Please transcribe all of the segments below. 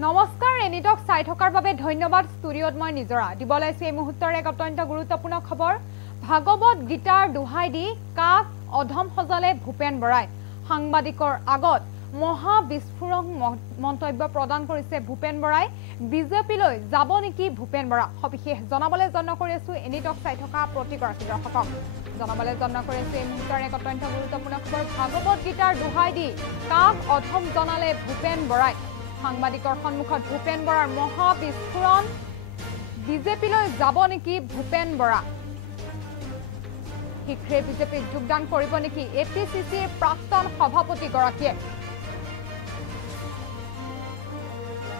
নমস্কাৰ এনিটক চাই থকাৰ বাবে ধন্যবাদ ষ্টুডিঅত মই নিজৰা দিবলাইছে এই মুহূৰ্তৰ এক অত্যন্ত গুৰুত্বপূৰ্ণ খবৰ ভাগৱত গীতাৰ দুহাই দি কাক অধম সজালে ভূপেন বৰাই সাংবাদিকৰ আগত মহা বিস্ফোৰক মন্তব্য প্ৰদান কৰিছে ভূপেন বৰাই বিজেপিলৈ যাব নেকি ভূপেন বৰা সবিশেষ জনাবলৈ যত্ন কৰি আছো এনিটক চাই থকা প্ৰতিগৰাকী দৰ্শকক জনাবলৈ যত্ন কৰি আছো এই মুহূৰ্তৰ এক অত্যন্ত গুৰুত্বপূৰ্ণ খবৰ ভাগৱত গীতাৰ দুহাই দি কাক অধম জনালে ভূপেন বৰাই সাংবাদিকৰ সন্মুখত ভূপেন বৰাৰ মহা বিস্ফোৰণ বিজেপিলৈ যাব নেকি ভূপেন বৰা শীঘ্ৰে বিজেপিত যোগদান কৰিব নেকি এপিচিচিৰ প্ৰাক্তন সভাপতি গৰাকীয়ে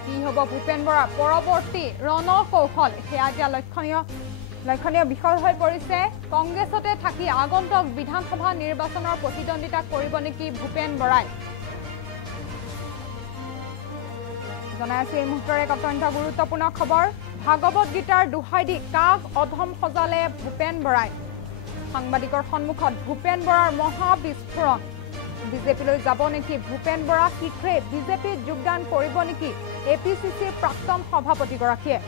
কি হ'ব ভূপেন বৰাৰ পৰৱৰ্তী ৰণকৌশল সেয়া এতিয়া লক্ষণীয় বিষয় হৈ পৰিছে কংগ্ৰেছতে থাকি আগন্তুক বিধানসভা নিৰ্বাচনৰ প্ৰতিদ্বন্দ্বিতা কৰিব নেকি ভূপেন বৰাই জনাইছে এই মুহূৰ্তৰ এক অত্যন্ত গুৰুত্বপূৰ্ণ খবৰ ভাগৱত গীতাৰ দুহাই দি কাক অধম সজালে ভূপেন বৰাই সাংবাদিকৰ সন্মুখত ভূপেন বৰাৰ মহা বিস্ফোৰণ বিজেপিলৈ যাব নেকি ভূপেন বৰা শীঘ্ৰে বিজেপিত যোগদান কৰিব নেকি এপিচিচিৰ প্ৰাক্তন সভাপতিগৰাকীয়ে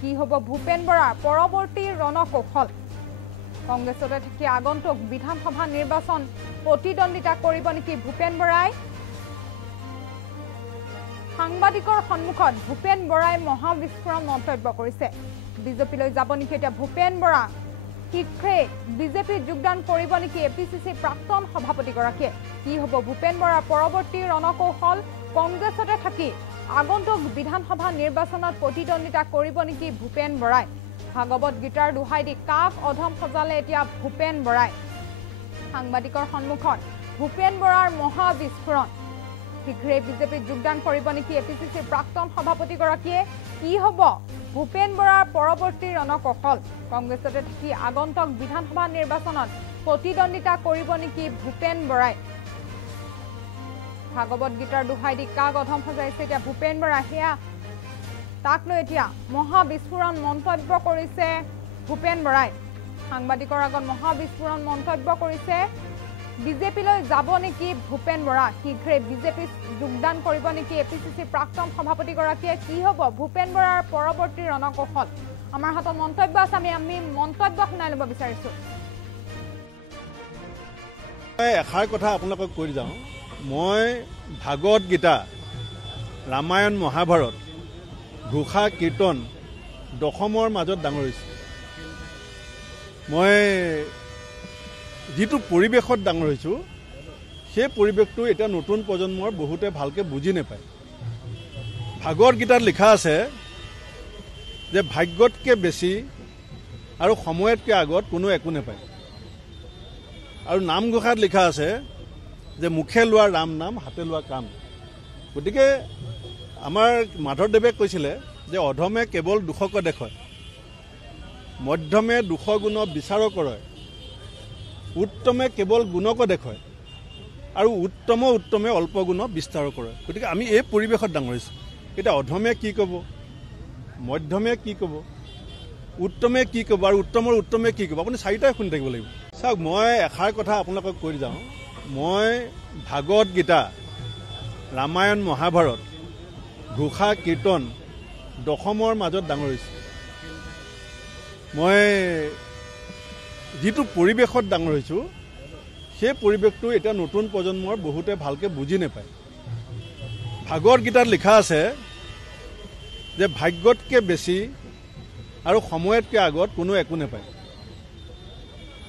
কি হ'ব ভূপেন বৰাৰ পৰৱৰ্তী ৰণকৌশল কংগ্ৰেছতে থাকি আগন্তুক বিধানসভা নিৰ্বাচন প্ৰতিদ্বন্দ্বিতা কৰিব নেকি ভূপেন বৰাই সাংবাদিকৰ সন্মুখত ভূপেন বৰাই মহা বিস্ফোৰণ মন্তব্য কৰিছে বিজেপিলৈ যাব নেকি এতিয়া ভূপেন বৰা শীঘ্ৰে বিজেপিত যোগদান কৰিব নেকি এপিচিচি প্ৰাক্তন সভাপতিগৰাকীয়ে কি হ'ব ভূপেন বৰাৰ পৰৱৰ্তী ৰণকৌশল কংগ্ৰেছতে থাকি আগন্তুক বিধানসভা নিৰ্বাচনত প্ৰতিদ্বন্দ্বিতা কৰিব নেকি ভূপেন বৰাই ভাগৱত গীতাৰ দুহাই দি কাক অধম সজালে এতিয়া ভূপেন বৰাই সাংবাদিকৰ সন্মুখত ভূপেন বৰাৰ মহা বিস্ফোৰণ শীঘ্ৰে বিজেপিত যোগদান কৰিব নেকি এপিচিচিৰ প্ৰাক্তন সভাপতিগৰাকীয়ে কি হ'ব ভূপেন বৰাৰ পৰৱৰ্তী ৰণকৌশল কংগ্ৰেছতে থাকি আগন্তুক বিধানসভা নিৰ্বাচনত প্ৰতিদ্বন্দ্বিতা কৰিব নেকি ভূপেন বৰাই ভাগৱত গীতাৰ দুহাই দি কাক অধম সজাইছে এতিয়া ভূপেন বৰাই সেয়া তাক লৈ এতিয়া মহা বিস্ফোৰণ মন্তব্য কৰিছে ভূপেন বৰাই সাংবাদিকৰ আগত মহা বিস্ফোৰণ মন্তব্য কৰিছে বিজেপিলৈ যাব নেকি ভূপেন বৰা শীঘ্ৰে বিজেপিত যোগদান কৰিব নেকি এপিচিচিৰ প্ৰাক্তন সভাপতিগৰাকীয়ে কি হ'ব ভূপেন বৰাৰ পৰৱৰ্তী ৰণকৌশল আমাৰ হাতত মন্তব্য আছে আমি মন্তব্য শুনাই ল'ব বিচাৰিছোঁ এষাৰ কথা আপোনালোকক কৈ যাওঁ মই ভাগৱত গীতা ৰামায়ণ মহাভাৰত ঘোষা কীৰ্তন দশমৰ মাজত ডাঙৰ হৈছোঁ মই যিটো পৰিৱেশত ডাঙৰ হৈছোঁ সেই পৰিৱেশটো এতিয়া নতুন প্ৰজন্মৰ বহুতে ভালকৈ বুজি নাপায় ভাগৱত গীতাত লিখা আছে যে ভাগ্যতকৈ বেছি আৰু সময়তকৈ আগত কোনো একো নাপায় আৰু নামঘোষাত লিখা আছে যে মুখে লোৱা ৰাম নাম হাতে লোৱা কাম গতিকে আমাৰ মাধৱদেৱে কৈছিলে যে অধমে কেৱল দুখক দেখুৱায় মধ্যমে দুখ গুণ বিচাৰ কৰে উত্তমে কেৱল গুণক দেখুৱায় আৰু উত্তমে অল্প গুণ বিস্তাৰ কৰে গতিকে আমি এই পৰিৱেশত ডাঙৰ হৈছোঁ এতিয়া অধমে কি ক'ব মধ্যমে কি ক'ব উত্তমে কি ক'ব আৰু উত্তমে কি ক'ব আপুনি চাৰিটাই শুনি থাকিব লাগিব চাওক মই এষাৰ কথা আপোনালোকক কৈ যাওঁ মই ভাগৱত গীতা ৰামায়ণ মহাভাৰত ঘোষা কীৰ্তন দশমৰ মাজত ডাঙৰ হৈছোঁ মই যিটো পৰিৱেশত ডাঙৰ হৈছোঁ সেই পৰিৱেশটো এতিয়া নতুন প্ৰজন্মৰ বহুতে ভালকৈ বুজি নাপায় ভাগৱত গীতাত লিখা আছে যে ভাগ্যতকৈ বেছি আৰু সময়তকৈ আগত কোনো একো নাপায়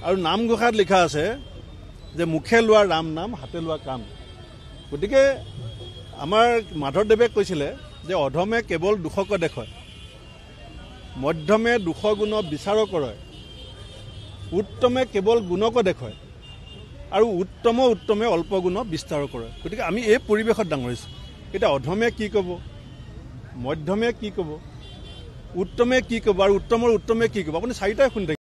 আৰু নামঘোষাত লিখা আছে যে মুখে লোৱা ৰাম নাম হাতে লোৱা কাম গতিকে আমাৰ মাধৱদেৱে কৈছিলে যে অধমে কেৱল দুখক দেখুৱায় মধ্যমে দুখ গুণ বিচাৰ কৰে উত্তমে কেৱল গুণক দেখুৱায় আৰু উত্তমে অল্প গুণ বিস্তাৰ কৰে গতিকে আমি এই পৰিৱেশত ডাঙৰ হৈছোঁ এতিয়া অধমে কি ক'ব মধ্যমে কি ক'ব উত্তমে কি ক'ব আৰু উত্তমে কি ক'ব আপুনি চাৰিটাই শুনি থাকিব